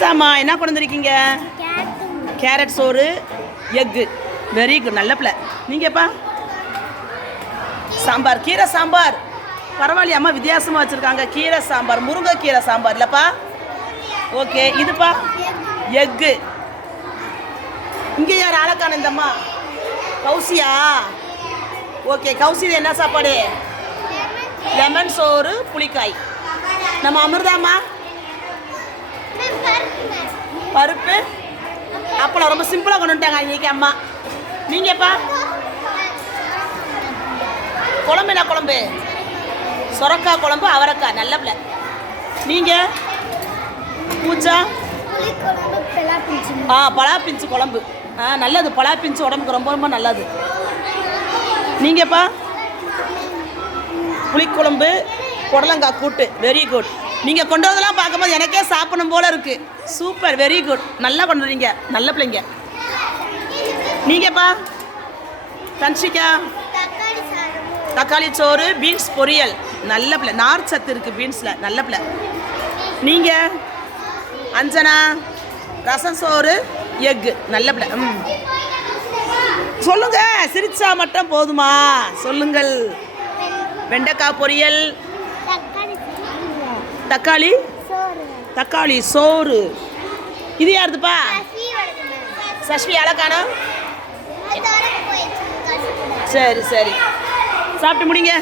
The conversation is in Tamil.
சாமா என்ன கொண்டு வந்திருக்கீங்க? கேரட் சோறு எக்கு. வெரி குட் நல்ல பிள்ளை. நீங்கப்பா சாம்பார் கீரை சாம்பார். பரவாயில்லையா அம்மா வித்தியாசமாக வச்சுருக்காங்க. கீரை சாம்பார் முருங்கைக்கீரை சாம்பார் இல்லைப்பா? ஓகே இதுப்பா? எக்கு. இங்கே யார் ஆளக்கான இந்தம்மா கௌசியா? ஓகே கௌசி என்ன சாப்பாடு? லெமன் சோறு புளிக்காய். நம்ம அமிர்தாம்மா? பருப்பு. அப்பளம் ரொம்ப சிம்பிளாக கொண்டு வந்துட்டாங்க இன்னைக்கு அம்மா. நீங்கப்பா குழம்பு என்ன குழம்பு? சொரக்காய் குழம்பு அவரைக்காய் நல்ல பிள்ளை. நீங்கள் பூஜா ஆ பலாப்பிஞ்சு குழம்பு. ஆ நல்லது பலாப்பிஞ்சு உடம்புக்கு ரொம்ப ரொம்ப நல்லது. நீங்கப்பா புளிக்குழம்பு புடலங்காய் கூட்டு. வெரி குட் நீங்கள் கொண்டு வரதெல்லாம் பார்க்கும்போது எனக்கே சாப்பிடணும் போல இருக்குது சூப்பர் வெரி குட் நல்லா கொண்டு வரீங்க. நல்ல பிள்ளைங்க. நீங்கப்பா. தன்ஷிகா தக்காளி சோறு பீன்ஸ் பொரியல். நல்ல பிள்ளை. நார் சத்து இருக்குது பீன்ஸில் நல்ல பிள்ளை. நீங்கள் அஞ்சனா. ரசம் சோறு எக்கு நல்ல பிள்ளை. ம். சொல்லுங்கள் சிரிச்சா மட்டும் போதுமா? சொல்லுங்கள். வெண்டைக்காய் பொரியல். தக்காளி? தக்காளி சோறு. இது யாருதுப்பா? சஷ்மி அழகானா? சரி சரி. சாப்பிட்டு முடிங்க.